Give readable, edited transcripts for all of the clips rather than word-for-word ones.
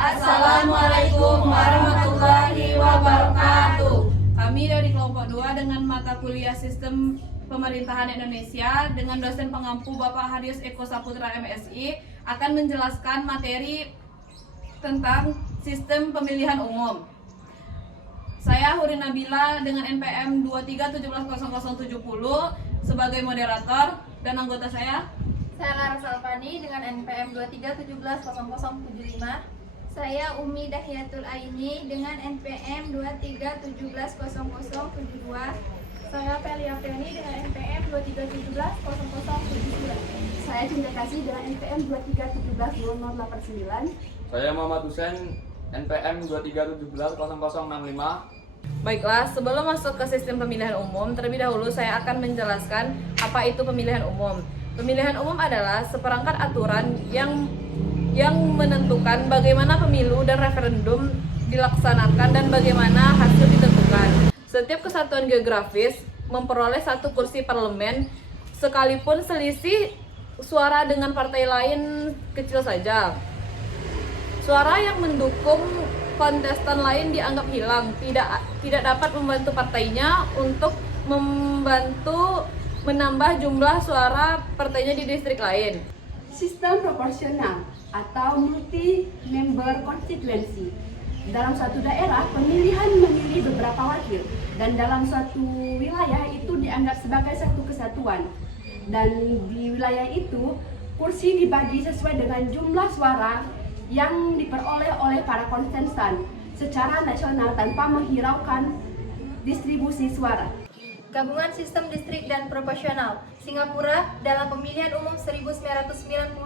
Assalamualaikum warahmatullahi wabarakatuh. Kami dari kelompok 2 dengan mata kuliah Sistem Pemerintahan Indonesia dengan dosen pengampu Bapak Harius Eko Saputra MSI akan menjelaskan materi tentang sistem pemilihan umum. Saya Huri Nabila dengan NPM 23170070 sebagai moderator dan anggota saya Laras Alfani dengan NPM 23170075. Saya Umi Dahiatul Aini dengan NPM 23170072. Saya Feli Apriani dengan NPM 23170079. Saya Cinta Kasih dengan NPM 23170089. Saya Muhammad Hussein NPM 23170065. Baiklah, sebelum masuk ke sistem pemilihan umum, terlebih dahulu saya akan menjelaskan apa itu pemilihan umum. Pemilihan umum adalah seperangkat aturan yang menentukan bagaimana pemilu dan referendum dilaksanakan dan bagaimana hasil ditentukan. Setiap kesatuan geografis memperoleh satu kursi parlemen sekalipun selisih suara dengan partai lain kecil saja. Suara yang mendukung kontestan lain dianggap hilang, tidak dapat membantu partainya untuk membantu menambah jumlah suara partainya di distrik lain. Sistem proporsional atau multi-member constituency. Dalam suatu daerah, pemilihan memilih beberapa wakil dan dalam suatu wilayah itu dianggap sebagai satu kesatuan. Dan di wilayah itu, kursi dibagi sesuai dengan jumlah suara yang diperoleh oleh para kontestan secara nasional tanpa menghiraukan distribusi suara. Gabungan sistem distrik dan proporsional. Singapura dalam pemilihan umum 1991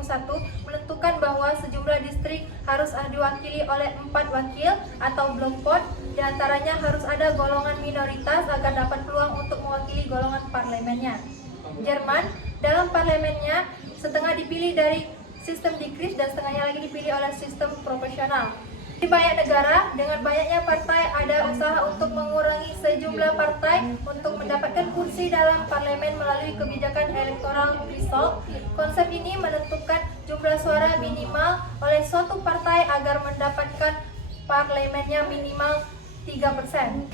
menentukan bahwa sejumlah distrik harus diwakili oleh 4 wakil atau block vote. Di antaranya harus ada golongan minoritas agar dapat peluang untuk mewakili golongan parlemennya. Jerman dalam parlemennya setengah dipilih dari sistem dikris dan setengahnya lagi dipilih oleh sistem proporsional. Di banyak negara, dengan banyaknya partai, ada usaha untuk mengurangi sejumlah partai untuk mendapatkan kursi dalam parlemen melalui kebijakan electoral threshold. Konsep ini menentukan jumlah suara minimal oleh suatu partai agar mendapatkan parlemennya minimal 3%.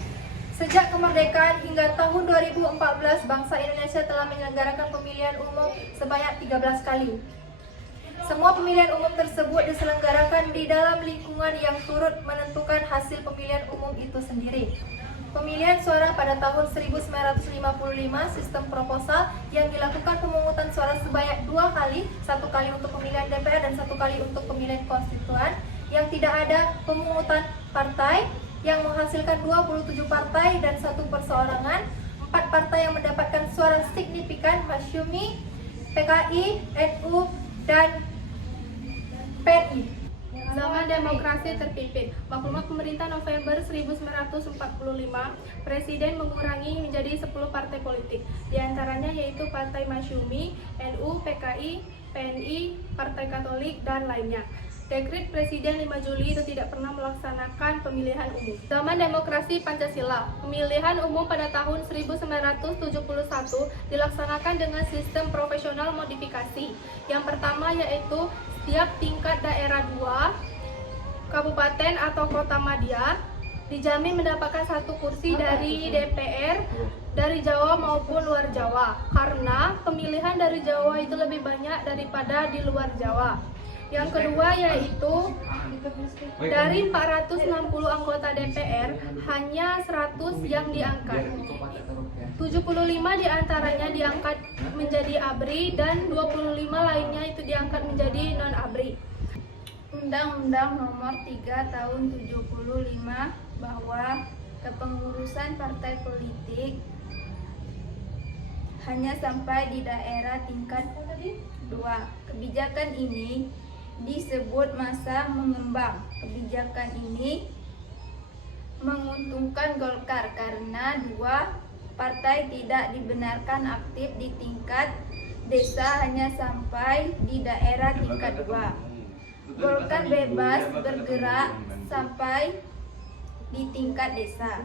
Sejak kemerdekaan hingga tahun 2014, bangsa Indonesia telah menyelenggarakan pemilihan umum sebanyak 13 kali. Semua pemilihan umum tersebut diselenggarakan di dalam lingkungan yang turut menentukan hasil pemilihan umum itu sendiri. Pemilihan suara pada tahun 1955 sistem proposal yang dilakukan pemungutan suara sebanyak 2 kali, 1 kali untuk pemilihan DPR dan 1 kali untuk pemilihan konstituan, yang tidak ada pemungutan partai, yang menghasilkan 27 partai dan 1 perseorangan, 4 partai yang mendapatkan suara signifikan, Masyumi, PKI, NU, dan PNI. Zaman demokrasi terpimpin. Maklumat pemerintah November 1945, Presiden mengurangi menjadi 10 partai politik. Di antaranya yaitu Partai Masyumi, NU, PKI, PNI, Partai Katolik, dan lainnya. Dekret Presiden 5 Juli itu tidak pernah melaksanakan pemilihan umum. Zaman demokrasi Pancasila. Pemilihan umum pada tahun 1971 dilaksanakan dengan sistem profesional modifikasi. Yang pertama yaitu setiap tingkat daerah 2, kabupaten atau kota madya, dijamin mendapatkan 1 kursi dari DPR dari Jawa maupun luar Jawa, karena pemilihan dari Jawa itu lebih banyak daripada di luar Jawa. Yang kedua yaitu dari 460 anggota DPR hanya 100 yang diangkat. 75 diantaranya diangkat menjadi ABRI dan 25 lainnya itu diangkat menjadi non-ABRI. Undang-Undang Nomor 3 Tahun 75 bahwa kepengurusan partai politik hanya sampai di daerah tingkat 2. Kebijakan ini disebut masa mengembang. Kebijakan ini menguntungkan Golkar karena 2 partai tidak dibenarkan aktif di tingkat desa hanya sampai di daerah tingkat 2. Golkar bebas bergerak sampai di tingkat desa.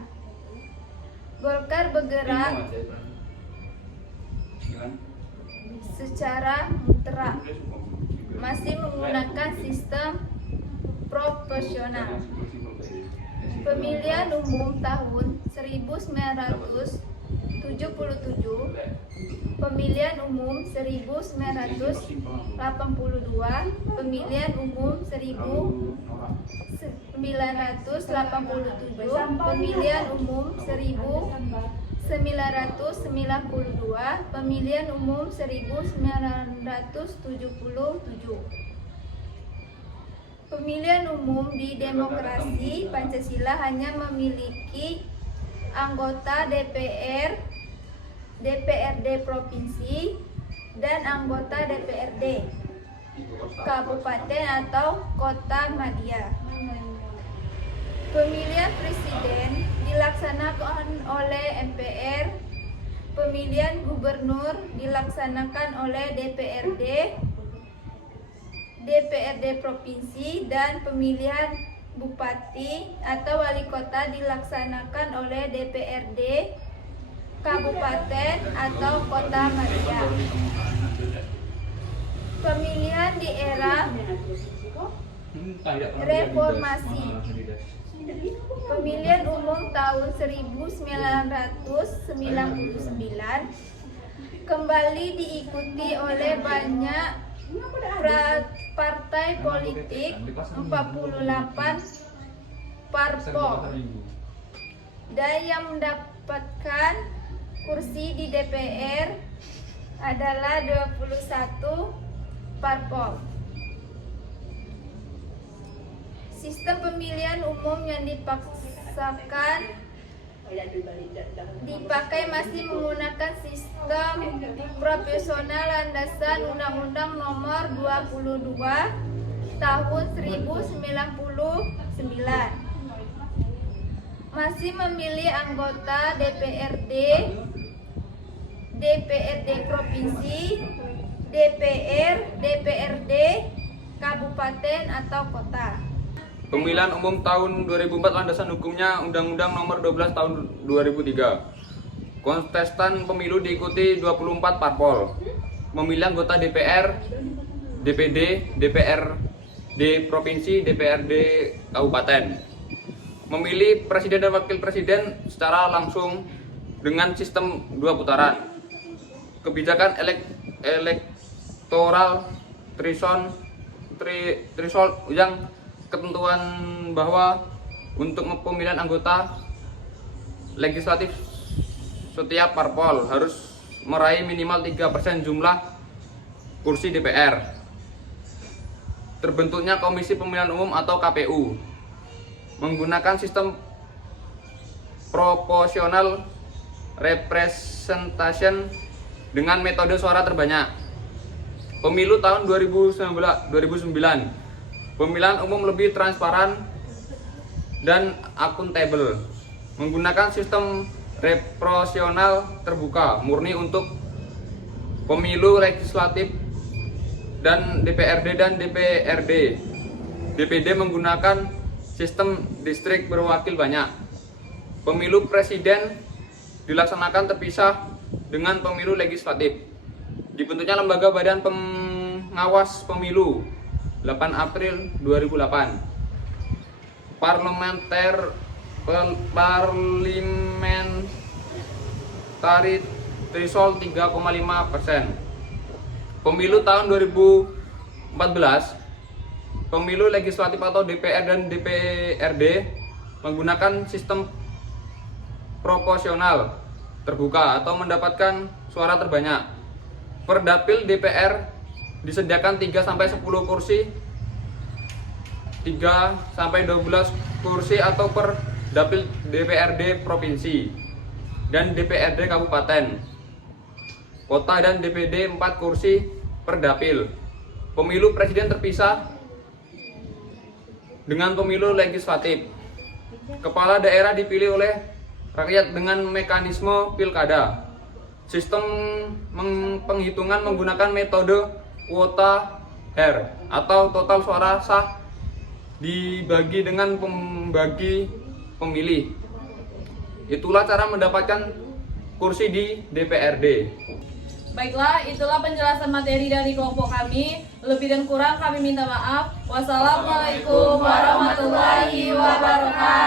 Golkar bergerak secara mutlak, masih menggunakan sistem proporsional. Pemilihan umum tahun 1977, pemilihan umum 1982, pemilihan umum 1987, pemilian umum 1992, pemilian umum 1977. Pemilihan umum di demokrasi Pancasila hanya memiliki anggota DPR, DPRD provinsi, dan anggota DPRD kabupaten atau kota madya. Pemilihan presiden dilaksanakan oleh MPR, pemilihan gubernur dilaksanakan oleh DPRD provinsi, dan pemilihan bupati atau wali kota dilaksanakan oleh DPRD kabupaten atau kota madya. Pemilihan di era reformasi. Pemilihan umum tahun 1999 kembali diikuti oleh banyak partai politik, 48 parpol, dan yang mendapatkan kursi di DPR adalah 21 parpol. Sistem pemilihan umum yang dipakai masih menggunakan sistem proporsional landasan Undang-Undang Nomor 22 Tahun 1099. Masih memilih anggota DPRD, DPRD provinsi, DPRD kabupaten atau kota. Pemilihan umum tahun 2004 landasan hukumnya Undang-Undang Nomor 12 Tahun 2003. Kontestan pemilu diikuti 24 parpol. Memilih anggota DPR, DPD, DPRD provinsi, DPRD kabupaten. Memilih presiden dan wakil presiden secara langsung dengan sistem 2 putaran. Kebijakan elektoral threshold yang ketentuan bahwa untuk pemilihan anggota legislatif setiap parpol harus meraih minimal 3% jumlah kursi DPR. Terbentuknya Komisi Pemilihan Umum atau KPU menggunakan sistem proportional representation dengan metode suara terbanyak. Pemilu tahun 2009. Pemilihan umum lebih transparan dan akuntabel, menggunakan sistem proporsional terbuka murni untuk pemilu legislatif dan DPRD dan DPRD. DPD menggunakan sistem distrik berwakil banyak. Pemilu presiden dilaksanakan terpisah dengan pemilu legislatif. Dibentuknya Lembaga Badan Pengawas Pemilu 8 April 2008. Parliamentary threshold 3,5%. Pemilu tahun 2014, pemilu legislatif atau DPR dan DPRD menggunakan sistem proporsional terbuka atau mendapatkan suara terbanyak. Per dapil DPR disediakan 3-10 kursi, 3-12 kursi atau per dapil DPRD provinsi dan DPRD kabupaten. Kota dan DPD 4 kursi per dapil. Pemilu presiden terpisah dengan pemilu legislatif. Kepala daerah dipilih oleh rakyat dengan mekanisme pilkada. Sistem penghitungan menggunakan metode kuota HER atau total suara sah dibagi dengan pembagi pemilih. Itulah cara mendapatkan kursi di DPRD. Baiklah, itulah penjelasan materi dari kelompok kami. Lebih dan kurang kami minta maaf. Wassalamualaikum warahmatullahi wabarakatuh.